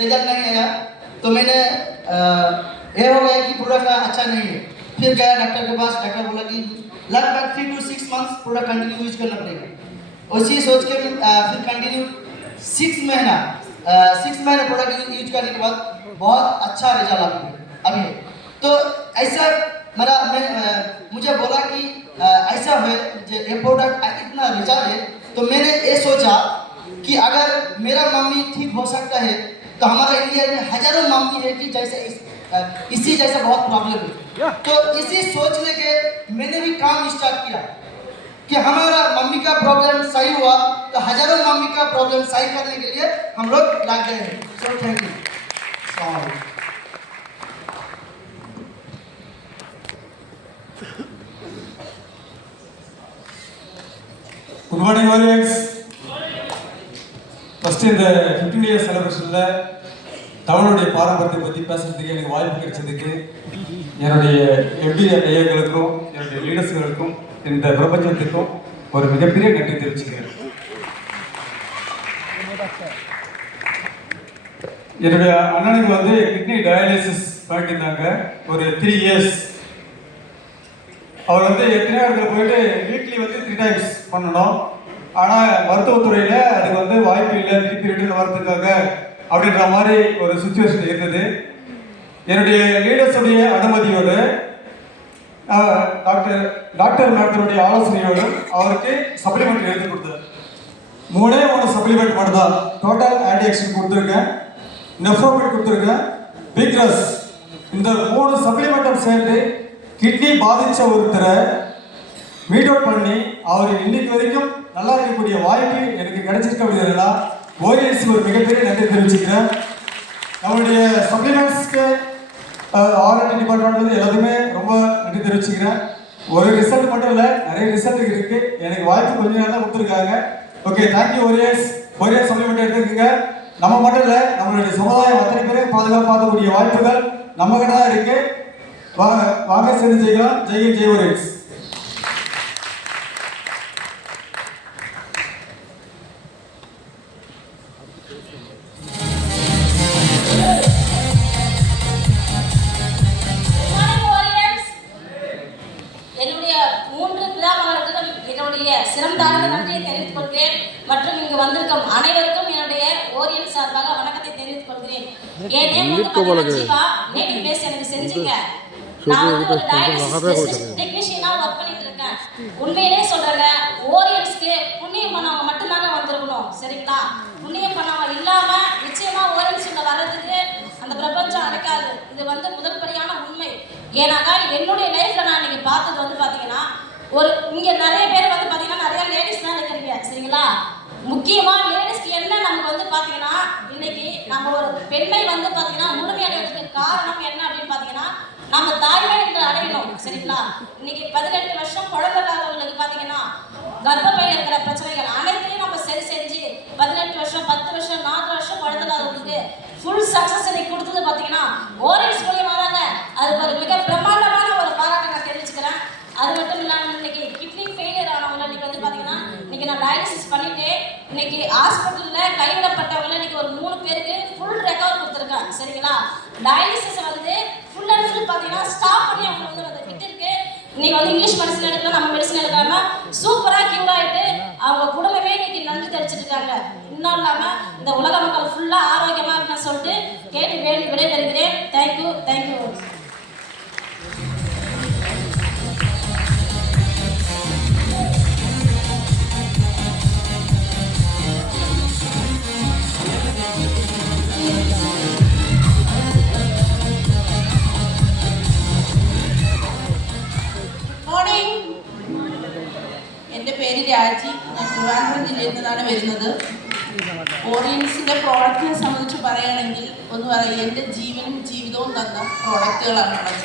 Result नहीं आया तो मैंने ये हो गया कि प्रोडक्ट अच्छा नहीं है। फिर गया डॉक्टर के पास, डॉक्टर बोला कि लगभग 3 to 6 months product continue use करना पड़ेगा। उसी सोच के फिर कंटिन्यू 6 महीना प्रोडक्ट यूज करने के बाद बहुत अच्छा रिजल्ट अभी है। तो ऐसा मुझे बोला कि ऐसा है ये प्रोडक्ट इतना रिजल्ट है, तो मैंने ये सोचा कि अगर मेरा मम्मी ठीक हो सकता है तो हमारा इंडिया में हजारों मम्मी है कि जैसे इसी जैसा बहुत प्रॉब्लम है। तो इसी सोच लेके मैंने भी काम स्टार्ट किया कि हमारा मम्मी का प्रॉब्लम सही हुआ तो हजारों मम्मी का प्रॉब्लम सही करने के लिए हम लोग लग गए हैं। So thank you. Good morning, warriors. First in the 15 years celebration தமிழுடைய பாரம்பரியத்தை பற்றி பேசுறதுக்கு எனக்கு வாய்ப்பு கிடைச்சதுக்கு என்னுடைய எம்பி ஐயாக்களுக்கும் என்னுடைய லீடர்ஸ்களுக்கும் இந்த பிரபஞ்சத்துக்கும் ஒரு மிகப்பெரிய நன்றி தெரிவிச்சுக்கிறேன். என்னுடைய அண்ணனுக்கு வந்து கிட்னி டயாலிசிஸ் பண்ணியிருந்தாங்க ஒரு 3 years. அவர் வந்து எத்தனையோ இடத்துல போயிட்டு வீக்லி வந்து 3 times பண்ணணும். ஆனால் மருத்துவத்துறையில் அதுக்கு வந்து வாய்ப்பு இல்லை, திருப்பி ரிட்டர்ன் வரதுக்காக அப்படின்ற மாதிரி ஒரு சுச்சுவேஷன் இருந்தது. என்னுடைய லீடர்ஸுடைய அனுமதியோடு டாக்டர் மேடத்தினுடைய ஆலோசனையோடு அவருக்கு சப்ளிமெண்ட் எழுதி கொடுத்தார். 3 சப்ளிமெண்ட் மட்டும் தான். டோட்டல் ஆன்டி ஆக்சிடென்ட் கொடுத்துருக்கேன், நெஃப்ரோபிட் கொடுத்துருக்கேன், பிக்ரஸ். இந்த 3 சப்ளிமெண்ட்டும் சேர்ந்து கிட்னி பாதித்த ஒருத்தரை மீட் அவுட் பண்ணி அவர் இன்னைக்கு வரைக்கும் நல்லா இருக்கக்கூடிய வாய்ப்பு எனக்கு கிடைச்சிருக்க அப்படின்னா ஓஎன்சி ஒரு மிகப்பெரிய நன்றி தெரிவிச்சுக்கிறேன். நம்மளுடைய சப்ளிமெண்ட்ஸ்க்கு ஆர்என்டி டிபார்ட்மெண்ட்லேருந்து எல்லாத்துக்குமே ரொம்ப நன்றி தெரிவிச்சுக்கிறேன். ஒரு ரிசல்ட் மட்டும் இல்லை, நிறைய ரிசல்ட் இருக்கு. எனக்கு வாய்ப்பு கொஞ்ச நேரம் தான் கொடுத்துருக்காங்க. Okay, thank you Orion's. சப்ளிமெண்ட் எடுத்துக்கோங்க. நம்ம மட்டும் இல்லை, நம்மளுடைய சமுதாயம் அத்தனை பேரும் பாதுகாப்பாகக்கூடிய வாய்ப்புகள் நம்ம கிட்ட தான் இருக்கு. வாங்க சேர்ந்து ஜெயிக்கலாம். ஜெய் ஜெய் ஓரியன்ஸ். சிறந்தாழ்ந்த நன்றியை தெரிவித்துக் கொள்கிறேன். மற்றும் இங்கு வந்திருக்கும் அனைவருக்கும் என்னுடைய ஓரியன்ஸ் சார்பாக வணக்கத்தை தெரிவித்துக் கொள்கிறேன். என் நேம் வந்து ஜீவா. நேட்டிவ் பேஸ் எனக்கு செஞ்சீங்க. நான் வந்து ஒரு டயாலிசிஸ் டெக்னீஷியனா வர்க் பண்ணிட்டு இருக்கேன். உண்மையிலே சொல்றேங்க, ஓரியன்ஸ்க்கு புண்ணியம் பண்ணவங்க மட்டும்தாங்க வந்திருக்கணும். சரிங்களா? புண்ணியம் பண்ணவங்க இல்லாம நிச்சயமா ஓரியன்ஸ் உள்ள வர்றதுக்கு அந்த பிரபஞ்சம் அடைக்காது. இது வந்து முதற்படியான உண்மை. ஏன்னாக்கா என்னுடைய லைஃப்ல நான் இன்னைக்கு பார்த்தது வந்து பாத்தீங்கன்னா, இங்க நிறைய பேர் வந்து பாத்தீங்கன்னா நிறைய லேடிஸ் தான் இருக்கிறீங்க. சரிங்களா? முக்கியமா லேடிஸ்க்கு என்ன நமக்கு வந்து பாத்தீங்கன்னா, இன்னைக்கு நம்ம ஒரு பெண்ணை வந்து பாத்தீங்கன்னா முழுமை அடைவதற்கு காரணம் என்ன அப்படின்னு பாத்தீங்கன்னா, நம்ம தாய்மை என்று அடையணும். சரிங்களா? இன்னைக்கு 18 வருஷம் குழந்தைக்காரங்களுக்கு பாத்தீங்கன்னா கர்ப்பப்பையில இருக்கிற பிரச்சனைகள் அனைத்தையும் நம்ம சரி செஞ்சு 18 வருஷம் 10 வருஷம் 4 வருஷம் குழந்தைக்காரங்களுக்கு ஃபுல் சக்சஸ் இன்னைக்கு கொடுத்தது பாத்தீங்கன்னா ஓரியன்ஸ் மூலியமா தாங்க. அதுக்கு ஒரு மிக பிரம்மாண்டமான ஒரு பாராட்டை நான் தெரிவிச்சுக்கிறேன். அது மட்டும் இல்லாமல் இன்னைக்கு கிட்னி ஃபெயிலியர் ஆனவங்க இன்னைக்கு வந்து பார்த்தீங்கன்னா, இன்னைக்கு நான் டயாலிசிஸ் பண்ணிட்டு இன்னைக்கு ஹாஸ்பிட்டலில் கைவிடப்பட்டவங்க இன்னைக்கு ஒரு 3 பேருக்கு ஃபுல் ரெக்கவர் கொடுத்துருக்கேன். சரிங்களா? டயாலிசிஸ் வந்து ஃபுல் அண்ட் ஃபுல் பார்த்தீங்கன்னா ஸ்டாப் பண்ணி அவங்க வந்து விட்டு இருக்கு. இன்னைக்கு வந்து இங்கிலீஷ் மெடிசன் எடுக்கலாம், நம்ம மெடிசன் எடுக்காம சூப்பராக கியூர் ஆகிட்டு அவங்க குடும்பமே இன்னைக்கு நன்றி தெரிவிச்சிட்டு இருக்காங்க. இன்னும் இல்லாமல் இந்த உலக மக்கள் ஃபுல்லாக ஆரோக்கியமாக இருக்குன்னு சொல்லிட்டு கேட்டு வேண்டி விடைபெறுகிறேன். Thank you, thank you. എൻ്റെ പേര് രാജി. ഞാൻ ട്രിവാൻഡ്രം ജില്ലയിൽ നിന്നാണ് വരുന്നത്. ഓറിയൻസിൻ്റെ പ്രോഡക്റ്റിനെ സംബന്ധിച്ച് പറയുകയാണെങ്കിൽ ഒന്ന് പറയാം, എൻ്റെ ജീവനും ജീവിതവും തന്ന പ്രോഡക്റ്റുകളാണുള്ളത്.